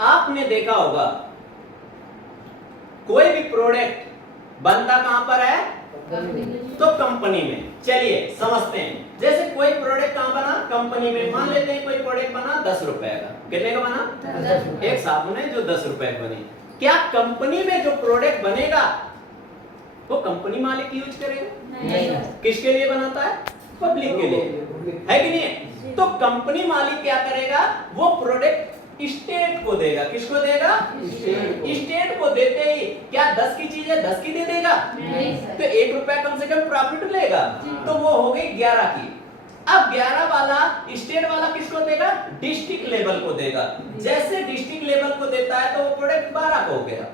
आपने देखा होगा कोई भी प्रोडक्ट बनता कहां पर है? तो कंपनी में। चलिए समझते हैं, जैसे कोई प्रोडक्ट कहां बना? कंपनी में। मान लेते हैं कोई प्रोडक्ट बना 10 रुपए का। कितने का बना? एक साबुन है जो 10 रुपए का बनी। क्या कंपनी में जो प्रोडक्ट बनेगा वो कंपनी मालिक यूज करेगा? नहीं। किसके लिए बनाता है? पब्लिक के लिए, है कि नहीं? तो कंपनी मालिक क्या करेगा? वो प्रोडक्ट स्टेट को देगा। किसको देगा? स्टेट को देते ही क्या 10 की चीज है 10 की दे देगा? नहीं। तो 1 रुपया कम से कम प्रॉफिट लेगा। तो वो हो गई 11 की। अब 11 वाला स्टेट वाला किसको देगा? डिस्ट्रिक्ट लेवल को देगा। जैसे डिस्ट्रिक्ट लेवल को देता है तो वो प्रोडक्ट 12 का हो गया।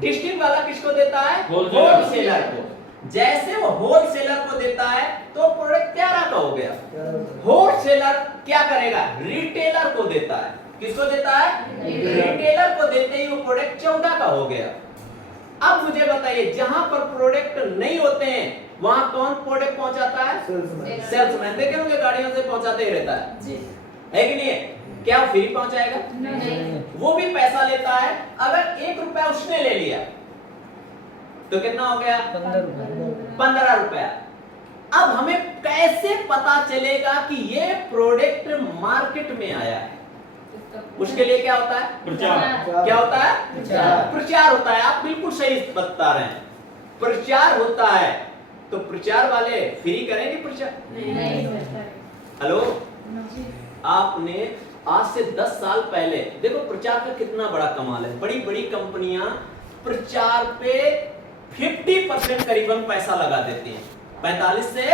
डिस्ट्रिक्ट वाला किसको देता है? होलसेलर को। जैसे वो होलसेलर को देता है तो प्रोडक्ट 13 का हो गया। होलसेलर क्या करेगा? रिटेलर को देता है। किसको देता है? रिटेलर को देते ही वो प्रोडक्ट 14 का हो गया। अब मुझे बताइए, जहां पर प्रोडक्ट नहीं होते हैं वहां कौन प्रोडक्ट पहुंचाता है? सेल्समैन। देखे होंगे गाड़ियों से पहुंचाते ही रहता है कि नहीं? क्या वो फ्री पहुंचाएगा? नहीं। वो भी पैसा लेता है। अगर 1 रुपया उसने ले लिया तो कितना हो गया? 15 रुपया। अब हमें कैसे पता चलेगा कि ये प्रोडक्ट मार्केट में आया है? उसके लिए क्या होता है? प्रचार। क्या होता है? प्रचार। प्रचार होता है। आप बिल्कुल सही बता रहे हैं, प्रचार होता है। तो प्रचार वाले फ्री करेंगे प्रचार? नहीं। हेलो, आपने आज से 10 साल पहले देखो प्रचार का कितना बड़ा कमाल है। बड़ी बड़ी कंपनियां प्रचार पे 50% करीबन पैसा लगा देती हैं। 45 से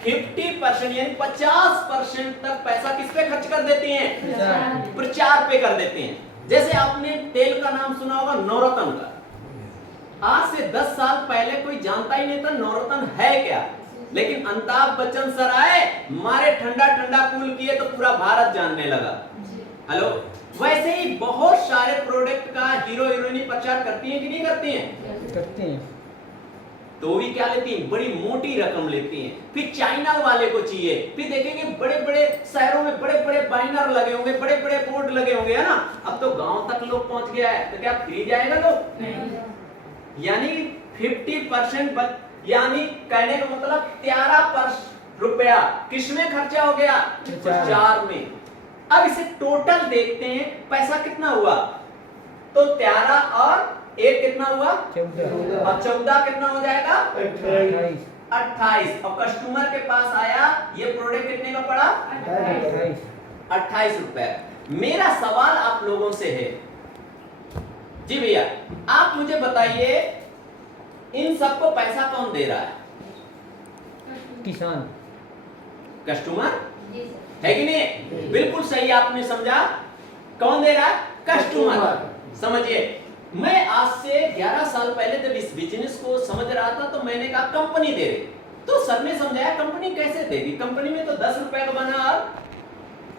50% यानी 50% तक पैसा किस पे खर्च कर देती हैं? प्रचार पे कर देती हैं। जैसे आपने तेल का नाम सुना होगा नवरत्न का। आज से 10 साल पहले कोई जानता ही नहीं था नवरत्न है क्या। लेकिन अमिताभ बच्चन सर आए, मारे ठंडा ठंडा कूल किए तो पूरा भारत जानने लगा। हेलो, वैसे ही बहुत सारे प्रोडक्ट का हीरो हीरोइनी प्रचार करती हैं कि नहीं करती हैं? करते हैं। तो भी क्या लेती हैं? बड़ी मोटी रकम लेती हैं। फिर चाइना वाले को चाहिए, फिर देखेंगे बड़े बड़े शहरों में बड़े बड़े बैनर लगे होंगे, बड़े बड़े बोर्ड लगे होंगे, है ना? अब तो गांव तक लोग पहुंच गया है, तो क्या फ्री जाएगा लोग? यानी 50% यानी कहने का मतलब 13 रुपया किसमें खर्चा हो गया? प्रचार में। अब इसे टोटल देखते हैं, पैसा कितना हुआ? तो 13 और 1 कितना हुआ? 14। और 14 कितना हो जाएगा? 28। 28। और कस्टमर के पास आया, ये प्रोडक्ट कितने का पड़ा? 28 रुपए। मेरा सवाल आप लोगों से है, जी भैया आप मुझे बताइए, इन सबको पैसा कौन दे रहा है? किसान। कस्टमर, है कि नहीं? बिल्कुल सही आपने समझा। कौन दे रहा है? कस्टमर। समझिए, मैं आज से 11 साल पहले जब इस बिजनेस को समझ रहा था तो मैंने कहा कंपनी दे रही। तो सर ने समझाया कंपनी कैसे देगी, कंपनी में तो 10 रुपए का बना और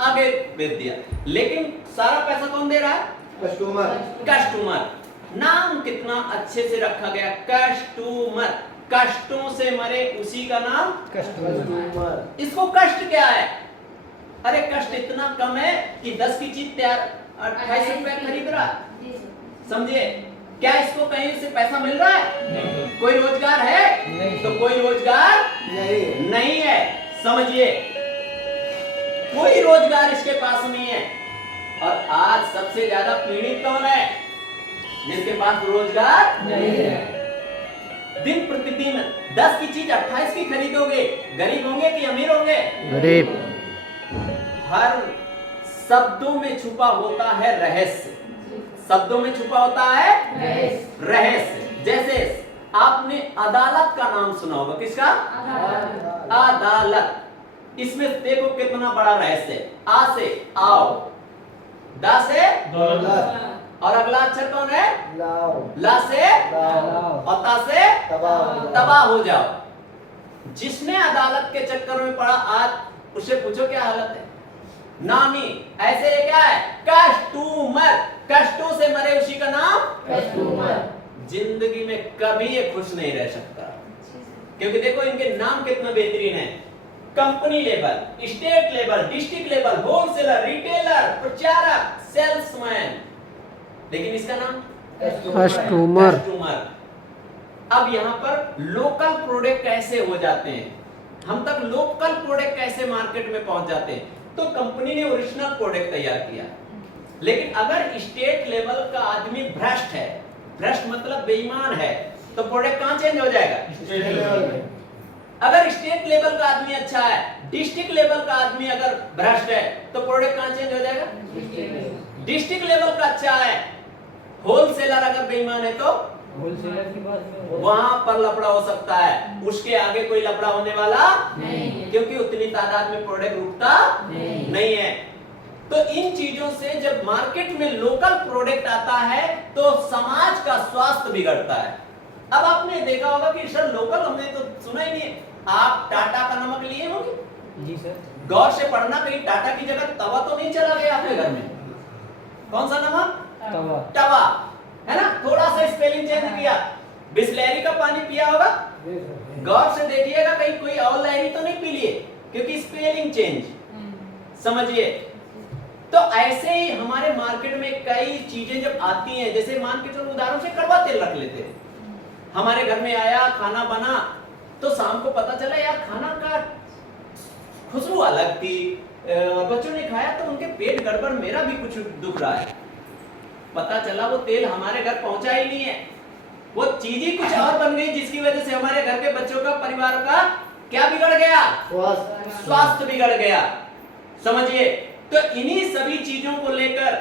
आगे बेच दिया। लेकिन सारा पैसा कौन दे रहा है? कस्टमर। नाम कितना अच्छे से रखा गया, कस्टमर। कष्टों से मरे उसी का नाम कस्टमर। इसको कष्ट क्या है? अरे कष्ट इतना कम है कि 10 की चीज तैयार 28 रुपए खरीद रहा है। समझिए, क्या इसको कहीं से पैसा मिल रहा है? कोई रोजगार है? नहीं। तो कोई रोजगार नहीं है। समझिए, कोई रोजगार इसके पास नहीं है। और आज सबसे ज्यादा पीड़ित कौन है? जिसके पास रोजगार नहीं है। दिन प्रतिदिन 10 की चीज 28 की खरीदोगे, गरीब होंगे कि अमीर होंगे? गरीब। हर शब्दों में छुपा होता है रहस्य। शब्दों में छुपा होता है रहस्य। जैसे आपने अदालत का नाम सुना होगा। किसका? अदालत। इसमें देखो कितना बड़ा रहस्य है। आ से आओ, दा से दौलत। और अगला अक्षर कौन है? ला से और ता से तबाह हो जाओ। जिसने अदालत के चक्कर में पड़ा आज उससे पूछो क्या हालत है? नामी। ऐसे क्या है? कस्टमर। कष्टों से मरे उसी का नाम कस्टमर। जिंदगी में कभी ये खुश नहीं रह सकता, क्योंकि देखो इनके नाम कितना बेहतरीन है। Company level, state level, district level, wholesaler, retailer, प्रचारक, सेल्समैन। लेकिन इसका नाम कस्टमर। कस्टमर। अब यहाँ पर लोकल प्रोडक्ट कैसे हो जाते हैं, हम तक लोकल प्रोडक्ट कैसे मार्केट में पहुंच जाते हैं? तो कंपनी ने ओरिजिनल प्रोडक्ट तैयार किया, लेकिन अगर स्टेट लेवल का आदमी भ्रष्ट है, भ्रष्ट मतलब बेईमान है, तो प्रोडक्ट कहां चेंज हो जाएगा? अगर स्टेट लेवल का आदमी अच्छा है, डिस्ट्रिक्ट लेवल का आदमी अगर भ्रष्ट है, तो प्रोडक्ट कहां चेंज हो जाएगा? डिस्ट्रिक्ट लेवल का अच्छा है, होलसेलर अगर बेईमान है तो होलसेलर की बात में वहां पर लफड़ा हो सकता है, उसके आगे कोई लफड़ा होने वाला नहीं। क्योंकि उतनी तादाद में प्रोडक्ट रुकता नहीं है। तो इन चीजों से जब मार्केट में लोकल प्रोडक्ट आता है तो समाज का स्वास्थ्य बिगड़ता है। अब आपने देखा होगा कि सर लोकल हमने तो सुना ही नहीं है, आप टाटा का नमक लिए होंगे, जी सर, गौर से पढ़ना, कहीं टाटा की जगह तवा तो नहीं चला गया आपके घर में? कौन सा नमक? तवा। तवा, है ना? थोड़ा सा स्पेलिंग चेंज किया। बिस्लेरी का पानी पिया होगा, गौर से देखिएगा कहीं कोई और लहरी तो नहीं पी लिए, क्योंकि स्पेलिंग चेंज, समझिए। तो ऐसे ही हमारे मार्केट में कई चीजें जब आती हैं, जैसे मान के चलो उदाहरण से कड़वा तेल रख लेते हैं, हमारे घर में आया, खाना बना, तो शाम को पता चला यार खाना का खुशबू अलग थी, बच्चों ने खाया तो उनके पेट गड़बड़, मेरा भी कुछ दुख रहा है। पता चला वो तेल हमारे घर पहुंचा ही नहीं है, वो चीज ही कुछ और बन गई, जिसकी वजह से हमारे घर के बच्चों का, परिवार का क्या बिगड़ गया? स्वास्थ्य बिगड़ गया, समझिए। तो इन्हीं सभी चीजों को लेकर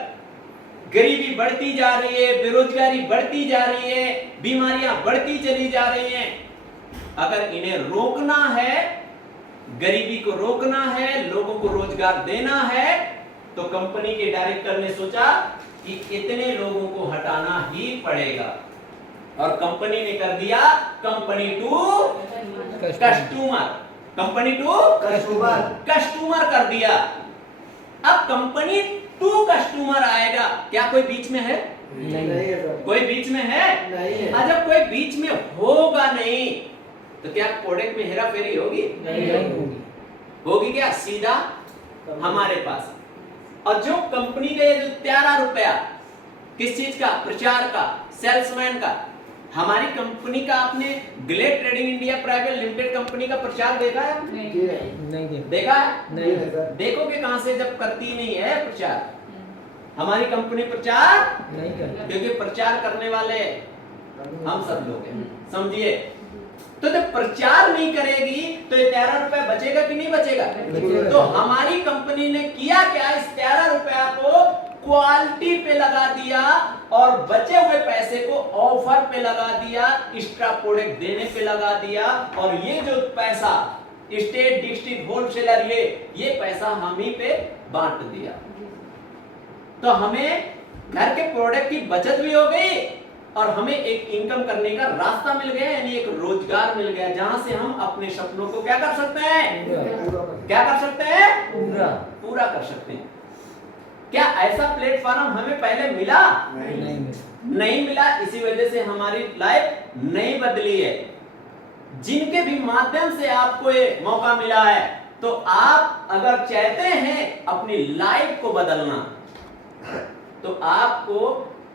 गरीबी बढ़ती जा रही है, बेरोजगारी बढ़ती जा रही है, बीमारियां बढ़ती चली जा रही हैं। अगर इन्हें रोकना है, गरीबी को रोकना है, लोगों को रोजगार देना है, तो कंपनी के डायरेक्टर ने सोचा कि इतने लोगों को हटाना ही पड़ेगा, और कंपनी ने कर दिया company to customer, company to customer कर दिया। अब कंपनी टू कस्टमर आएगा, क्या कोई बीच में है? नहीं। कोई बीच में है? जब कोई बीच में होगा नहीं, तो क्या प्रोडक्ट में हेरा फेरी होगी? नहीं होगी। होगी क्या? सीधा हमारे पास। और जो कंपनी का ये जो 13 रुपया किस चीज का? प्रचार का, सेल्समैन का। हमारी कंपनी का आपने Glade trading India private limited company का प्रचार देखा है? नहीं देखा है? नहीं। देखोगे कहां से जब करती नहीं है प्रचार? हमारी कंपनी प्रचार नहीं करता। क्योंकि प्रचार करने वाले हम सब लोग हैं, समझिए। तो जब प्रचार नहीं करेगी तो ये 13 रुपया बचेगा कि नहीं बचेगा? बचेगा। तो हमारी कंपनी ने किया क्या? इस 13 रुपया को क्वालिटी पे लगा दिया और बचे हुए पैसे को ऑफर पे लगा दिया, एक्स्ट्रा प्रोडक्ट देने पे लगा दिया, और ये जो पैसा स्टेट, डिस्ट्रिक्ट, होलसेलर, ये पैसा हम ही पे बांट दिया। तो हमें घर के प्रोडक्ट की बचत भी हो गई और हमें एक इनकम करने का रास्ता मिल गया, यानी एक रोजगार मिल गया, जहां से हम अपने सपनों को क्या कर सकते हैं? क्या कर सकते हैं? पूरा कर सकते हैं। क्या ऐसा प्लेटफॉर्म हमें पहले मिला? नहीं मिला। इसी वजह से हमारी लाइफ नहीं बदली है। जिनके भी माध्यम से आपको ये मौका मिला है, तो आप अगर चाहते हैं अपनी लाइफ को बदलना, तो आपको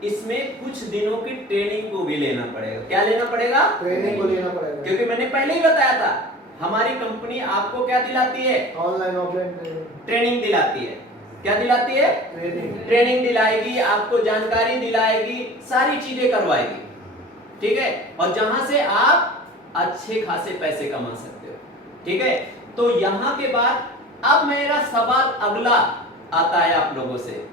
इसमें कुछ दिनों की ट्रेनिंग को भी लेना पड़ेगा। क्या लेना पड़ेगा? ट्रेनिंग को लेना पड़ेगा, क्योंकि मैंने पहले ही बताया था, हमारी कंपनी आपको क्या दिलाती है? ऑनलाइन ऑफलाइन ट्रेनिंग दिलाती है। क्या दिलाती है? ट्रेनिंग दिलाएगी, आपको जानकारी दिलाएगी, सारी चीजें करवाएगी, ठीक है? और जहां से आप अच्छे खासे पैसे कमा सकते हो, ठीक है? तो यहां के बाद अब मेरा सवाल अगला आता है आप लोगों से